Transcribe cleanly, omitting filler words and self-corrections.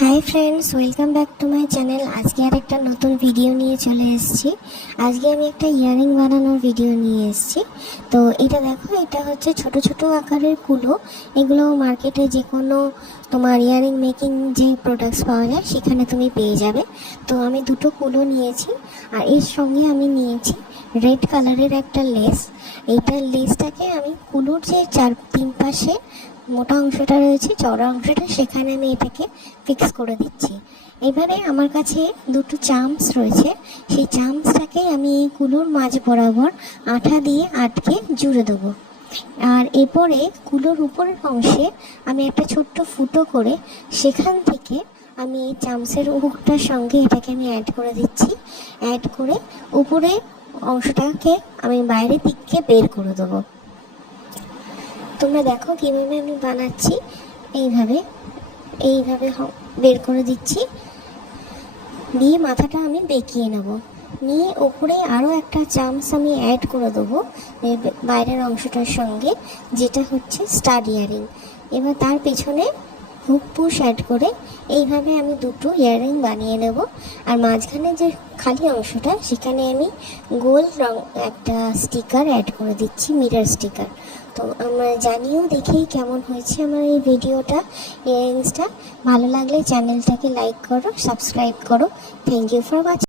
Hi friends, welcome back to my channel. আজকে আর একটা নতুন ভিডিও নিয়ে চলে এসেছি। আজকে আমি একটা ইয়ারিং বানানোর ভিডিও নিয়ে এসেছি। তো এটা দেখো, এটা হচ্ছে ছোট ছোট আকারের কুলো। এগুলো মার্কেটে যে কোনো তোমার ইয়ারিং মেকিং যে প্রোডাক্টস পাওয়া যায় সেখানে তুমি পেয়ে যাবে। তো আমি দুটো কুলো নিয়েছি, আর এর সঙ্গে আমি নিয়েছি রেড কালারের একটা লেস। এইটার লেসটাকে আমি কুলোর যে তিন পাশে মোটা অংশটা রয়েছে, চওড়া অংশটা, সেখানে আমি এটাকে ফিক্স করে দিচ্ছি। এবারে আমার কাছে দুটো চামচ রয়েছে, সেই চামচটাকে আমি এই কুলোর মাঝ বরাবর আঠা দিয়ে আটকে জুড়ে দেবো। আর এরপরে কুলোর উপরের অংশে আমি একটা ছোট্ট ফুটো করে সেখান থেকে আমি এই চামচের হুকটার সঙ্গে এটাকে আমি অ্যাড করে দিচ্ছি। অ্যাড করে উপরে অংশটাকে আমি বাইরের দিককে বের করে দেবো। তোমরা দেখো কীভাবে আমি বানাচ্ছি। এইভাবে এইভাবে বের করে দিচ্ছি, দিয়ে মাথাটা আমি বেঁকিয়ে নেব। নিয়ে ওপরে আরও একটা চামচ আমি অ্যাড করে দেবো বাইরের অংশটার সঙ্গে, যেটা হচ্ছে স্টাড ইয়ারিং। এবার তার পেছনে হুক পুশ অ্যাড করে এইভাবে আমি দুটো ইয়ারিং বানিয়ে নেব। আর মাঝখানে যে খালি অংশটা, সেখানে আমি গোল রং একটা স্টিকার অ্যাড করে দিচ্ছি, মিরর স্টিকার। তো আমরা জানিও দেখেই কেমন হয়েছে আমার এই ভিডিওটা, ইয়ারিংসটা। ভালো লাগলে চ্যানেলটাকে লাইক করো, সাবস্ক্রাইব করো। Thank you for watching.